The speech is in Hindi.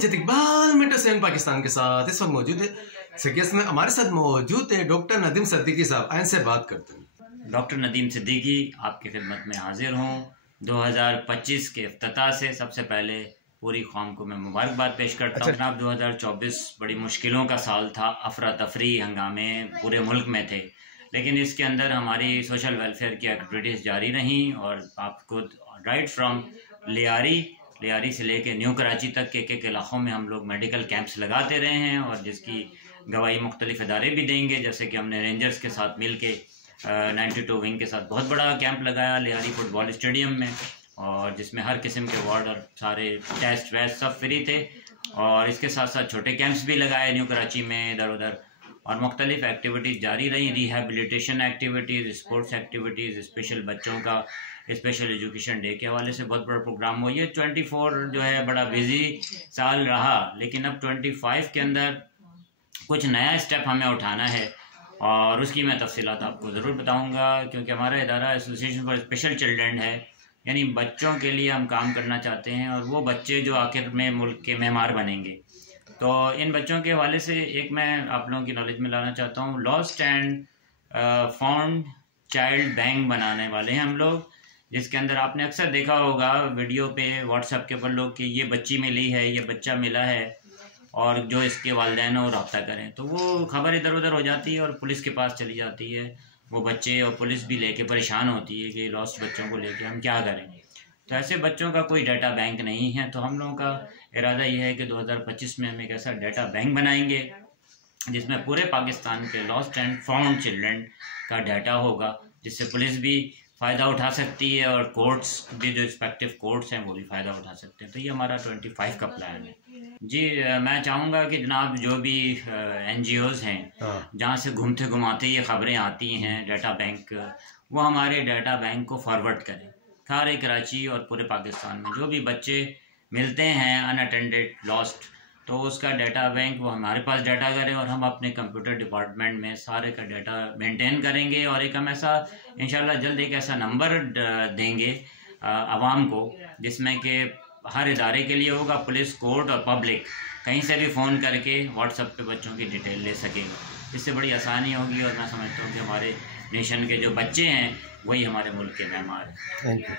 अमजद इकबाल मेट्रो पाकिस्तान के साथ इस वक्त मौजूद है। सिकेस में हमारे साथ मौजूद है डॉक्टर नदीम सिद्दीकी साहब। आइन से बात करते हैं। डॉक्टर नदीम सिद्दीकी आपकी खिदमत में हाजिर हूँ। 2025 के इफ्तिताह से सबसे पहले पूरी कौम को मैं मुबारकबाद पेश करता हूँ। जनाब 2024 बड़ी मुश्किलों का साल था, अफरा तफरी हंगामे पूरे मुल्क में थे, लेकिन इसके अंदर हमारी सोशल वेलफेयर की एक्टिविटीज़ जारी रहीं और आपको राइट फ्रॉम लियारी से लेके न्यू कराची तक के एक इलाक़ों में हम लोग मेडिकल कैंप्स लगाते रहे हैं और जिसकी गवाही मुख्तलिफ इदारे भी देंगे। जैसे कि हमने रेंजर्स के साथ मिल के 92 विंग के साथ बहुत बड़ा कैंप लगाया लियारी फुटबॉल स्टेडियम में, और जिसमें हर किस्म के वार्ड और सारे टेस्ट वेस्ट सब फ्री थे। और इसके साथ साथ छोटे कैंप्स भी लगाए न्यू कराची में इधर उधर, और मुख्तलिफ एक्टिविटीज़ जारी रही, rehabilitation activities, sports activities, special बच्चों का स्पेशल एजुकेशन डे के हवाले से बहुत बड़ा प्रोग्राम हुआ। ये 24 जो है बड़ा बिजी साल रहा, लेकिन अब 25 के अंदर कुछ नया स्टेप हमें उठाना है और उसकी मैं तफसीलात आपको ज़रूर बताऊंगा, क्योंकि हमारा इदारा एसोसिएशन फॉर स्पेशल चिल्ड्रन है, यानी बच्चों के लिए हम काम करना चाहते हैं और वो बच्चे जो आखिर में मुल्क के मेहमान बनेंगे। तो इन बच्चों के हवाले से एक मैं आप लोगों की नॉलेज में लाना चाहता हूँ। Lost and found child bank बनाने वाले हैं हम लोग, जिसके अंदर आपने अक्सर देखा होगा वीडियो पे व्हाट्सएप के ऊपर लोग कि ये बच्ची मिली है, ये बच्चा मिला है, और जो इसके वालिदैन हैं वो रब्ता करें, तो वो खबर इधर उधर हो जाती है और पुलिस के पास चली जाती है। वो बच्चे और पुलिस भी लेके परेशान होती है कि लॉस्ट बच्चों को लेके हम क्या करेंगे। तो ऐसे बच्चों का कोई डाटा बैंक नहीं है, तो हम लोगों का इरादा ये है कि 2025 में हम एक ऐसा डाटा बैंक बनाएंगे जिसमें पूरे पाकिस्तान के लॉस्ट एंड फाउंड चिल्ड्रन का डाटा होगा, जिससे पुलिस भी फ़ायदा उठा सकती है और कोर्ट्स भी, जो रिस्पेक्टिव कोर्ट्स हैं वो भी फ़ायदा उठा सकते हैं। तो ये हमारा 25 का प्लान है जी। मैं चाहूँगा कि जनाब जो भी NGOs हैं जहाँ से घूमते घुमाते ये ख़बरें आती हैं डाटा बैंक, वो हमारे डाटा बैंक को फॉरवर्ड करें। सारे कराची और पूरे पाकिस्तान में जो भी बच्चे मिलते हैं अनअटेंडेड लॉस्ट, तो उसका डाटा बैंक वो हमारे पास डाटा करें और हम अपने कंप्यूटर डिपार्टमेंट में सारे का डाटा मेंटेन करेंगे। और एक हम ऐसा इंशाल्लाह जल्द एक ऐसा नंबर देंगे आवाम को, जिसमें कि हर इदारे के लिए होगा, पुलिस, कोर्ट और पब्लिक कहीं से भी फ़ोन करके व्हाट्सएप पे बच्चों की डिटेल ले सकेगा। इससे बड़ी आसानी होगी और मैं समझता हूँ कि हमारे नेशन के जो बच्चे हैं वही हमारे मुल्क के मेहमान हैं। Thank you.